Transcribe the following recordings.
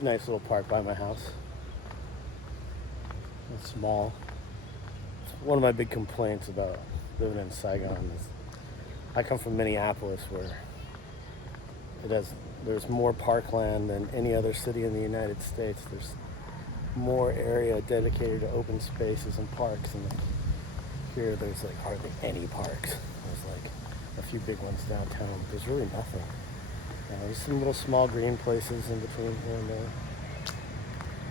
It's a nice little park by my house. It's small. It's one of my big complaints about living in Saigon is I come from Minneapolis, where there's more parkland than any other city in the United States. There's more area dedicated to open spaces and parks, and here there's like hardly any parks. There's like a few big ones downtown, but there's really nothing. There's some little small green places in between here and there.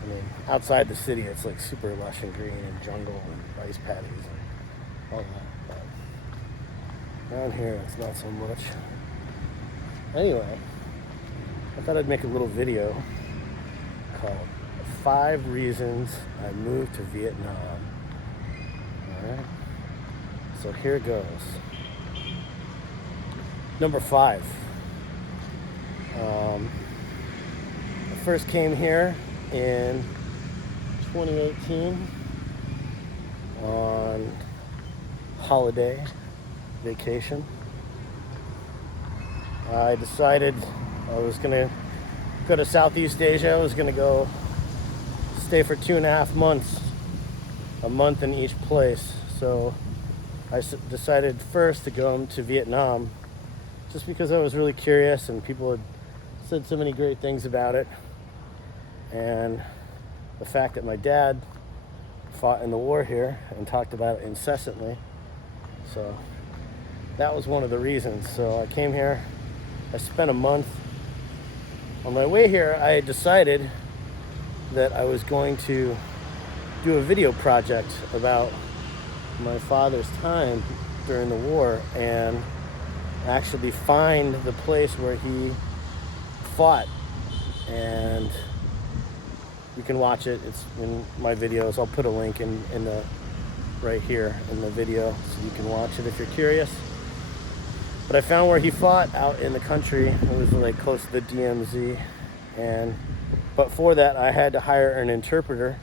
I mean, outside the city, it's like super lush and green and jungle and rice paddies and all that. But down here, it's not so much. Anyway, I thought I'd make a little video called 5 Reasons I Moved to Vietnam. Alright, so here it goes. Number 5. I first came here in 2018 on holiday vacation. I decided I was going to go to Southeast Asia. I was going to go stay for 2.5 months, a month in each place. So I decided first to go to Vietnam just because I was really curious and people had said so many great things about it. And the fact that my dad fought in the war here and talked about it incessantly. So that was one of the reasons. So I came here, I spent a month. On my way here, I had decided that I was going to do a video project about my father's time during the war and actually find the place where he fought. And you can watch it. It's in my videos. I'll put a link in the right here in the video so you can watch it if you're curious. But I found where he fought out in the country. It was like close to the DMZ. But for that, I had to hire an interpreter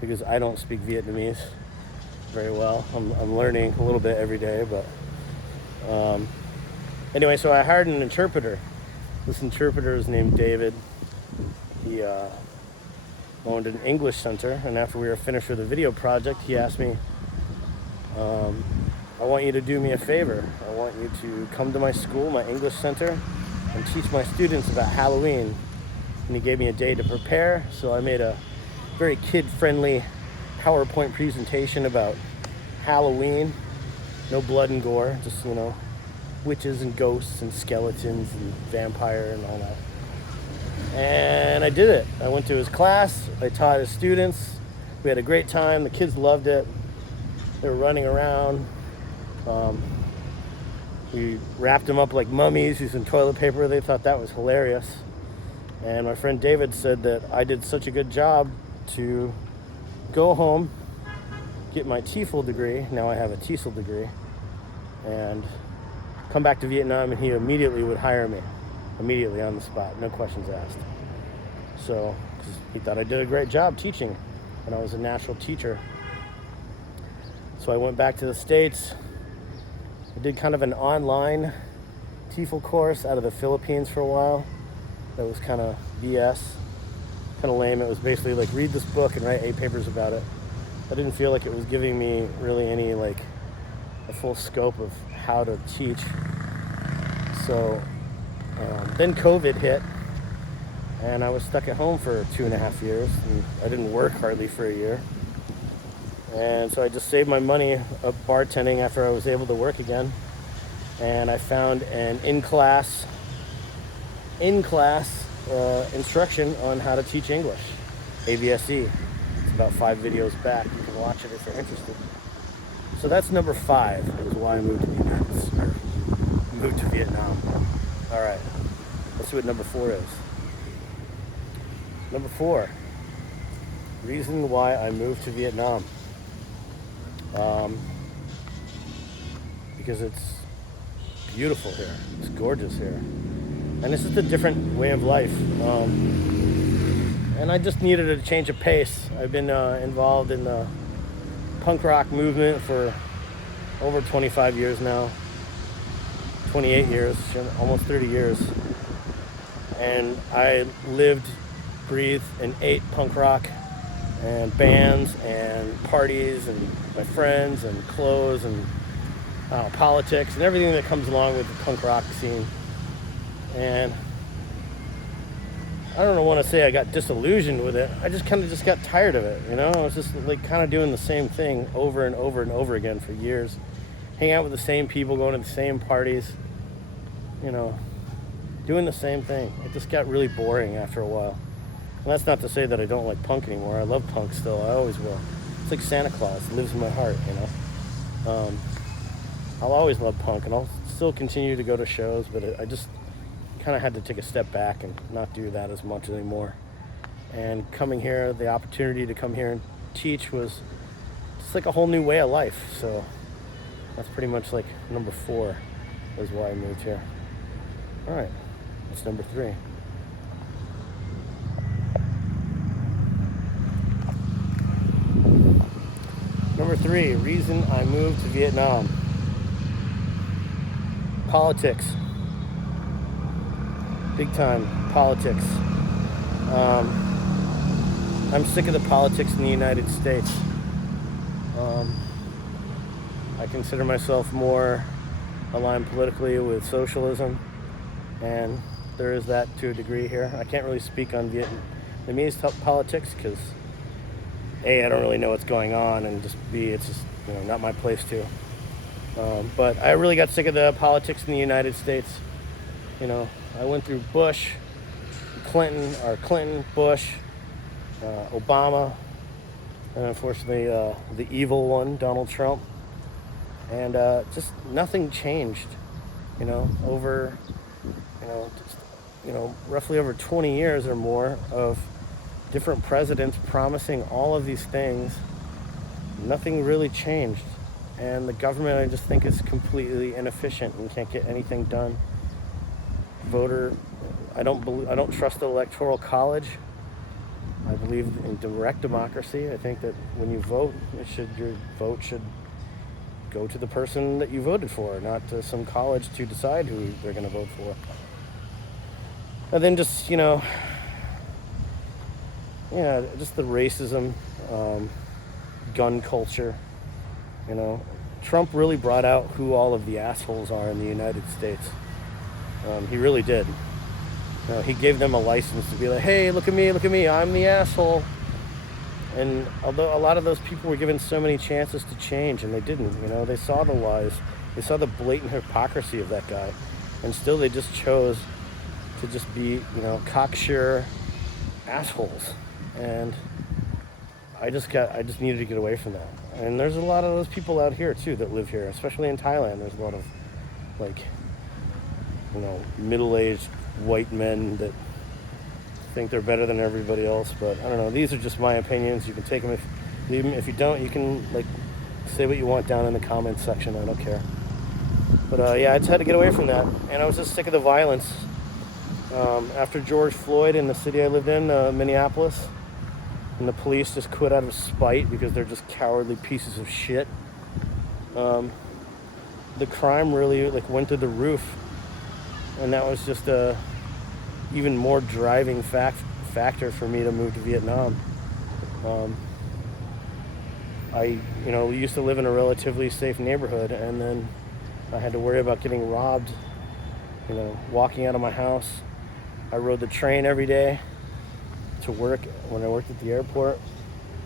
because I don't speak Vietnamese very well. I'm learning a little bit every day, but anyway, so I hired an interpreter. This interpreter is named David. He owned an English center, and after we were finished with the video project, he asked me, I want you to do me a favor. I want you to come to my school, my English center, and teach my students about Halloween. And he gave me a day to prepare, so I made a very kid-friendly PowerPoint presentation about Halloween. No blood and gore, just, witches and ghosts and skeletons and vampire and all that. And I did it. I went to his class, I taught his students. We had a great time, the kids loved it. They were running around. We wrapped them up like mummies using toilet paper. They thought that was hilarious. And my friend David said that I did such a good job to go home, get my TEFL degree. Now I have a TESOL degree. And come back to Vietnam, and he immediately would hire me. Immediately on the spot, no questions asked. So, 'cause he thought I did a great job teaching, and I was a natural teacher. So I went back to the States. I did kind of an online TEFL course out of the Philippines for a while. That was kind of BS, kind of lame. It was basically like, read this book and write 8 papers about it. I didn't feel like it was giving me really any a full scope of how to teach. So then COVID hit, and I was stuck at home for 2.5 years, and I didn't work hardly for a year. And so I just saved my money up bartending after I was able to work again. And I found an in-class instruction on how to teach English, ABSE. It's about 5 videos back. You can watch it if you're interested. So that's number 5, is why I moved to Vietnam. All right, let's see what number 4 is. Number 4, reason why I moved to Vietnam. Because it's beautiful here. It's gorgeous here. And it's just a different way of life. And I just needed a change of pace. I've been involved in the punk rock movement for over 25 years now. 28 years, almost 30 years. And I lived breathed and ate punk rock and bands and parties and my friends and clothes and politics and everything that comes along with the punk rock scene. And I don't want to say I got disillusioned with it. I just kind of got tired of it, you know? I was just like kind of doing the same thing over and over and over again for years. Hanging out with the same people, going to the same parties, you know, doing the same thing. It just got really boring after a while. And that's not to say that I don't like punk anymore. I love punk still. I always will. It's like Santa Claus. It lives in my heart, you know? I'll always love punk, and I'll still continue to go to shows, but I just kind of had to take a step back and not do that as much anymore. And coming here, the opportunity to come here and teach was just like a whole new way of life. So that's pretty much like number 4 was why I moved here. All right, that's number 3. Number 3, reason I moved to Vietnam. Politics. Big time politics. I'm sick of the politics in the United States. I consider myself more aligned politically with socialism, and there is that to a degree here. I can't really speak on Vietnamese politics because A, I don't really know what's going on, and just B, it's just, you know, not my place to. But I really got sick of the politics in the United States. You know, I went through Bush, Clinton, Bush, Obama, and unfortunately the evil one, Donald Trump. And just nothing changed, you know, over, roughly over 20 years or more of different presidents promising all of these things. Nothing really changed. And the government, I just think, is completely inefficient and can't get anything done. I don't trust the Electoral College. I believe in direct democracy. I think that when you vote, your vote should go to the person that you voted for, not to some college to decide who they're going to vote for. And then just, just the racism, gun culture. You know, Trump really brought out who all of the assholes are in the United States. He really did. You know, he gave them a license to be like, hey, look at me, I'm the asshole. And although a lot of those people were given so many chances to change, and they didn't, you know, they saw the lies, they saw the blatant hypocrisy of that guy, and still they just chose to just be, you know, cocksure assholes. And I just needed to get away from that. And there's a lot of those people out here too that live here, especially in Thailand. There's a lot of, like, you know, middle-aged white men that think they're better than everybody else. But I don't know, these are just my opinions. You can take them, leave them. If you don't, you can, like, say what you want down in the comments section. I don't care. But yeah, I just had to get away from that. And I was just sick of the violence. After George Floyd in the city I lived in, Minneapolis, and the police just quit out of spite because they're just cowardly pieces of shit. The crime really, like, went through the roof, and that was just a even more driving factor for me to move to Vietnam. I used to live in a relatively safe neighborhood, and then I had to worry about getting robbed, you know, walking out of my house. I rode the train every day to work when I worked at the airport.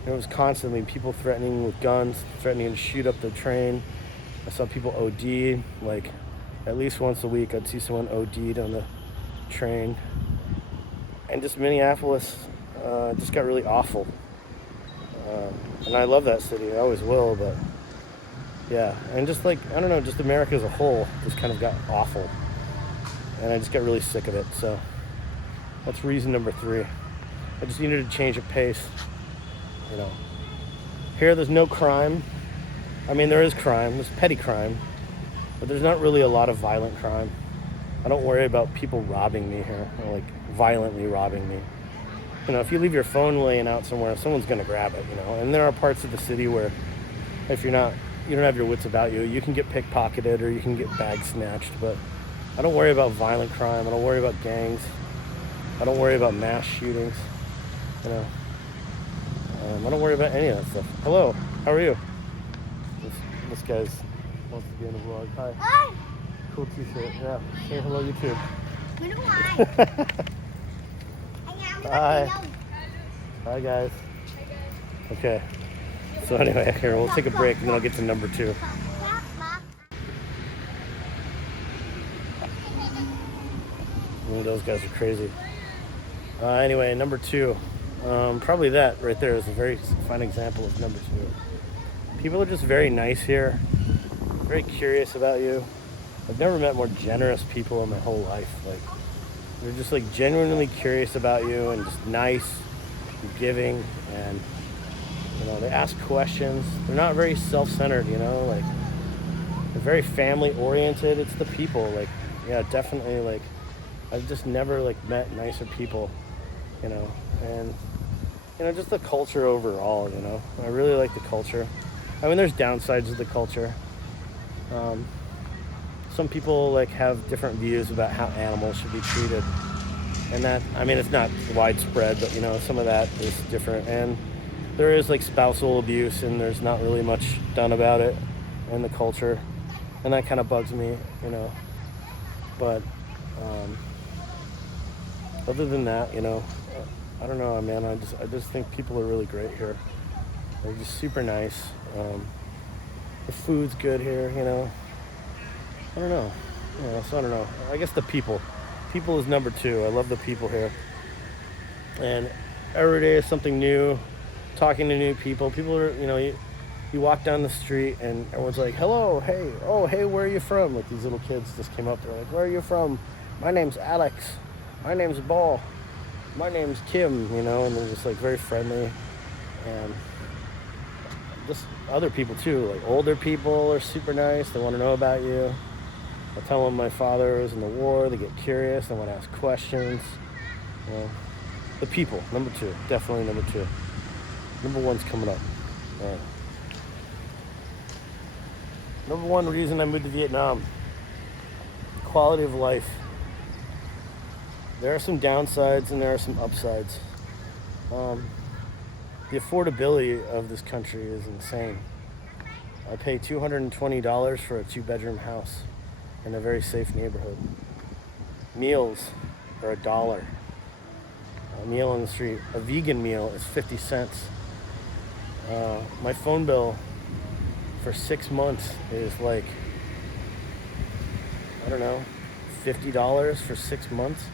There was constantly people threatening with guns, threatening to shoot up the train. I saw people OD, like at least once a week I'd see someone OD'd on the train. And just Minneapolis just got really awful. And I love that city, I always will, but yeah. And just like, I don't know, just America as a whole just kind of got awful. And I just got really sick of it, so that's reason number 3. I just needed to change of pace, you know. Here, there's no crime. I mean, there is crime, there's petty crime, but there's not really a lot of violent crime. I don't worry about people robbing me here, or like violently robbing me. You know, if you leave your phone laying out somewhere, someone's gonna grab it, you know. And there are parts of the city where if you don't have your wits about you, you can get pickpocketed or you can get bag snatched, but I don't worry about violent crime, I don't worry about gangs, I don't worry about mass shootings. you know. I don't worry about any of that stuff. Hello, how are you? This guy's wants to be in the vlog. Hi. Hi. Cool t-shirt. Yeah. Say hello, YouTube. Hi. Hi, guys. Okay. So anyway, here, we'll take a break and then I'll get to number 2. Ooh, those guys are crazy. Anyway, number 2. Probably that right there is a very fine example of number 2. People are just very nice here. Very curious about you. I've never met more generous people in my whole life. Like, they're just like genuinely curious about you and just nice and giving, and you know, they ask questions. They're not very self-centered, you know, like they're very family oriented. It's the people, like, yeah, definitely, like I've just never like met nicer people, you know, and you know, just the culture overall, you know. I really like the culture. I mean, there's downsides to the culture. Some people like have different views about how animals should be treated, and that, I mean, it's not widespread, but you know, some of that is different, and there is like spousal abuse, and there's not really much done about it in the culture, and that kind of bugs me, you know. But other than that, you know, I don't know, man. I just think people are really great here. They're just super nice. The food's good here, you know. I don't know. Yeah, so I don't know. I guess the people. People is number 2. I love the people here. And every day is something new. Talking to new people. People are, you know, you walk down the street and everyone's like, hello, hey, oh, hey, where are you from? Like, these little kids just came up. They're like, where are you from? My name's Alex. My name's Ball. My name's Kim, you know, and they're just like very friendly. And just other people too, like older people are super nice. They want to know about you. I tell them my father was in the war. They get curious. They want to ask questions. You know, the people, number 2, definitely number 2. Number 1's coming up. All right. Number 1 reason I moved to Vietnam: quality of life. There are some downsides and there are some upsides. The affordability of this country is insane. I pay $220 for a 2-bedroom house in a very safe neighborhood. Meals are $1. A meal on the street, a vegan meal, is 50 cents. My phone bill for 6 months is like, I don't know, $50 for 6 months.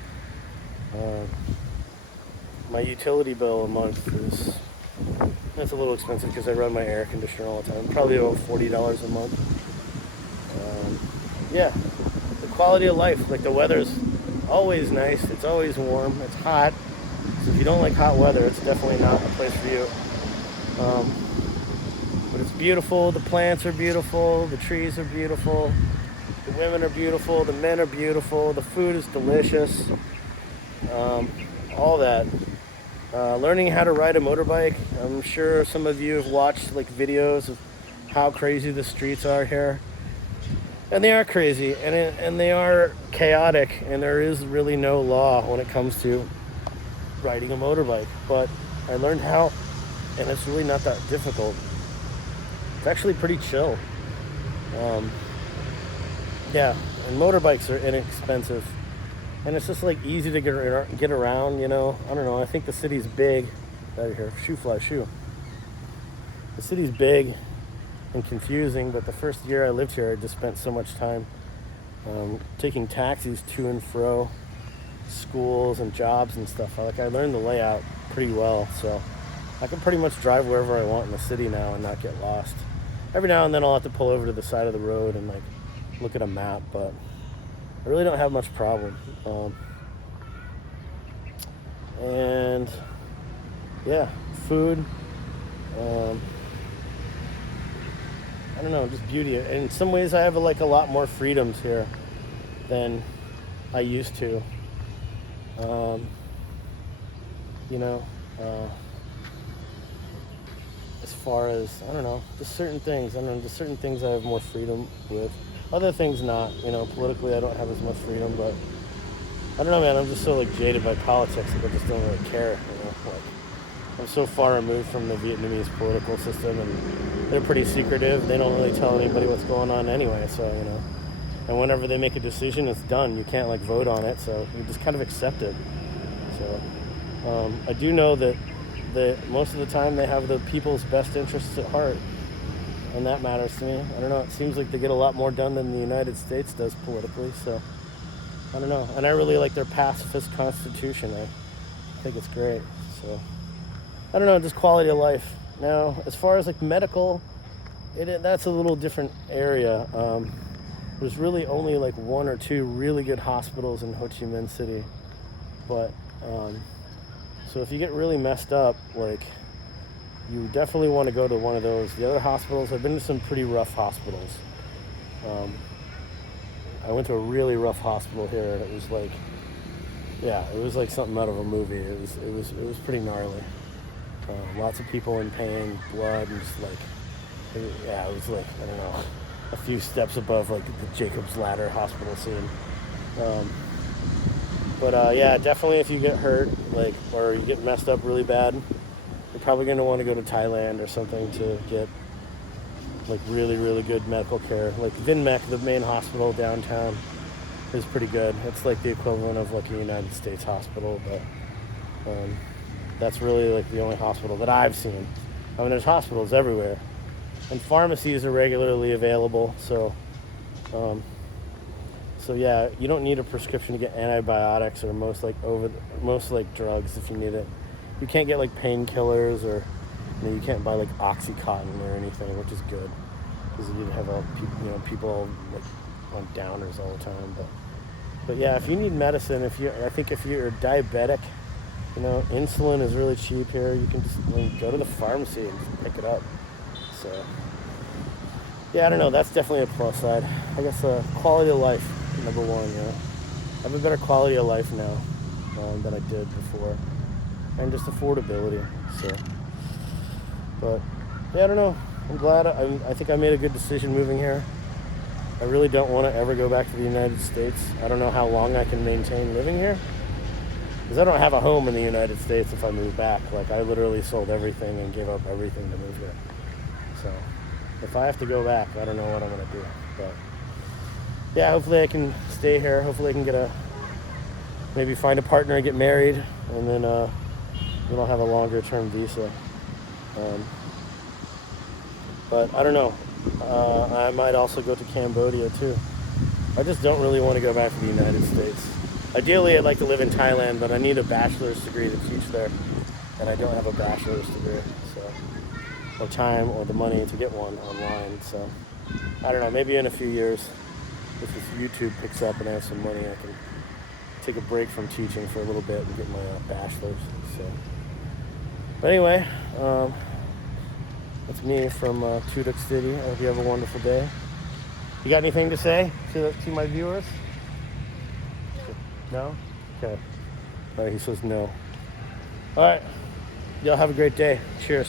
My utility bill a month is, that's a little expensive because I run my air conditioner all the time. Probably about $40 a month. Yeah, the quality of life, like the weather's always nice. It's always warm. It's hot. So if you don't like hot weather, it's definitely not a place for you. But it's beautiful. The plants are beautiful. The trees are beautiful. The women are beautiful. The men are beautiful. The food is delicious. All that. Learning how to ride a motorbike. I'm sure some of you have watched like videos of how crazy the streets are here. And they are crazy, and they are chaotic, and there is really no law when it comes to riding a motorbike. But I learned how, and it's really not that difficult. It's actually pretty chill. Yeah, and motorbikes are inexpensive, and it's just like easy to get around, you know. I don't know, I think the city's big. Out of here, shoe. The city's big and confusing, but the first year I lived here, I just spent so much time taking taxis to and fro schools and jobs and stuff. I learned the layout pretty well, so I can pretty much drive wherever I want in the city now and not get lost. Every now and then I'll have to pull over to the side of the road and like look at a map, but I really don't have much problem. And yeah, food. I don't know, just beauty. In some ways, I have a lot more freedoms here than I used to. You know, as far as, I don't know, just certain things. I don't know, just certain things I have more freedom with. Other things not. You know, politically, I don't have as much freedom, but I don't know, man. I'm just so jaded by politics that I just don't really care. You know, so far removed from the Vietnamese political system, and they're pretty secretive. They don't really tell anybody what's going on anyway, so, you know. And whenever they make a decision, it's done. You can't, like, vote on it, so you just kind of accept it. So I do know that most of the time they have the people's best interests at heart, and that matters to me. I don't know, it seems like they get a lot more done than the United States does politically, so I don't know. And I really like their pacifist constitution. I think it's great. So I don't know, just quality of life. Now, as far as like medical, that's a little different area. There's really only like 1 or 2 really good hospitals in Ho Chi Minh City, but so if you get really messed up, like, you definitely want to go to one of those. The other hospitals, I've been to some pretty rough hospitals. I went to a really rough hospital here, and it was like, yeah, it was like something out of a movie. It was pretty gnarly. Lots of people in pain, blood, and just like, it was like, I don't know, a few steps above like the Jacob's Ladder hospital scene. But yeah, definitely if you get hurt, like, or you get messed up really bad, you're probably going to want to go to Thailand or something to get like really, really good medical care. Like Vinmec, the main hospital downtown, is pretty good. It's like the equivalent of like a United States hospital, but that's really like the only hospital that I've seen. I mean, there's hospitals everywhere, and pharmacies are regularly available, so yeah, you don't need a prescription to get antibiotics or most drugs if you need it. You can't get like painkillers, or you can't buy like Oxycontin or anything, which is good because you have people like on downers all the time. But yeah, if you need medicine, I think if you're diabetic, insulin is really cheap here. You can just go to the pharmacy and just pick it up. So yeah, I don't know. That's definitely a plus side. I guess quality of life, number one. I have a better quality of life now than I did before, and just affordability. So, but yeah, I don't know. I'm glad. I think I made a good decision moving here. I really don't want to ever go back to the United States. I don't know how long I can maintain living here, because I don't have a home in the United States if I move back. Like, I literally sold everything and gave up everything to move here. So if I have to go back, I don't know what I'm going to do. But yeah, hopefully I can stay here. Hopefully I can maybe find a partner and get married, and then we'll have a longer term visa. But I don't know. I might also go to Cambodia too. I just don't really want to go back to the United States. Ideally, I'd like to live in Thailand, but I need a bachelor's degree to teach there, and I don't have a bachelor's degree, or time or the money to get one online. So I don't know. Maybe in a few years, if this YouTube picks up and I have some money, I can take a break from teaching for a little bit and get my bachelor's. So, but anyway. That's me from Thủ Đức City. I hope you have a wonderful day. You got anything to say to my viewers? No? Okay. All right, he says no. All right. Y'all have a great day. Cheers.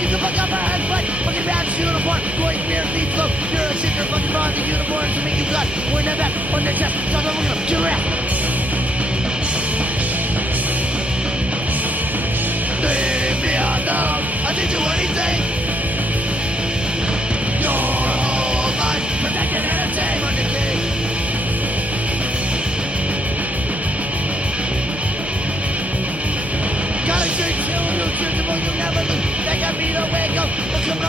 You can fuck up our hands, but fucking badge uniform, going beer, feet slow, you're a shit, you're fucking wrong, the uniforms to make you gut, we're in the back, on their chest, tell them we're gonna giraffe. Leave me alone, I'll teach you anything.